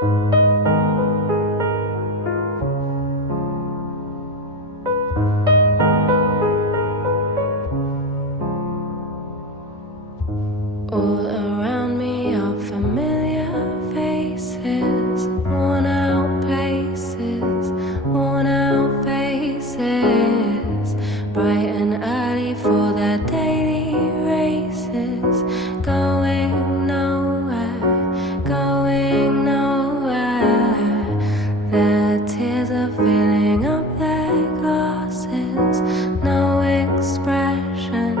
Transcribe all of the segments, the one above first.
All around me are familiar faces, worn out places, worn out faces, bright and early for their daily races, going nowhere, going nowhere. Their tears are filling up their glasses, no expression,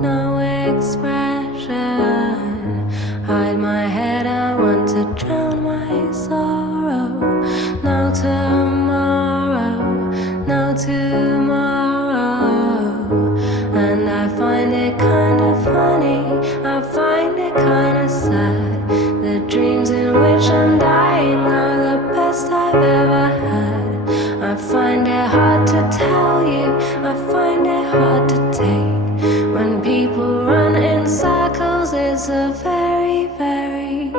no expression. Hide my head, I want to drown my sorrow. No tomorrow, no tomorrow. And I find it kind of funny, I find it kind of sad. The dreams in which I'm dying are the best I've ever had. I find it hard to tell you, I find it hard to take. When people run in circles, it's a very, very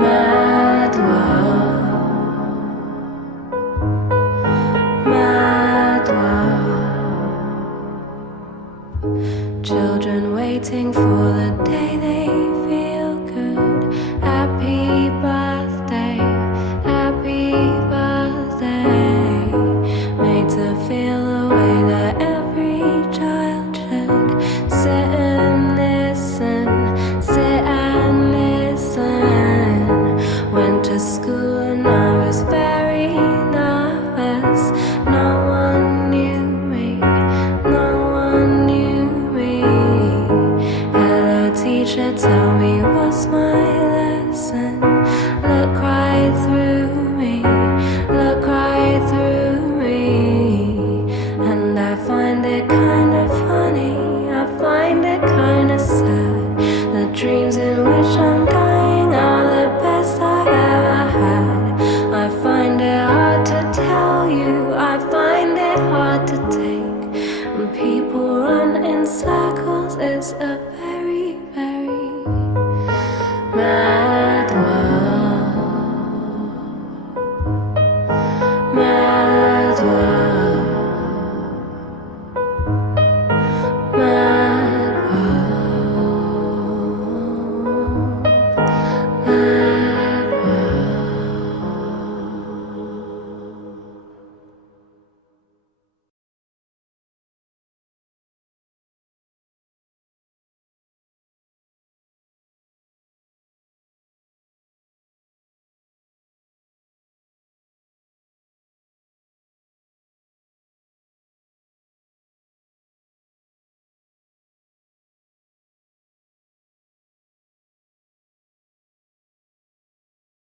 mad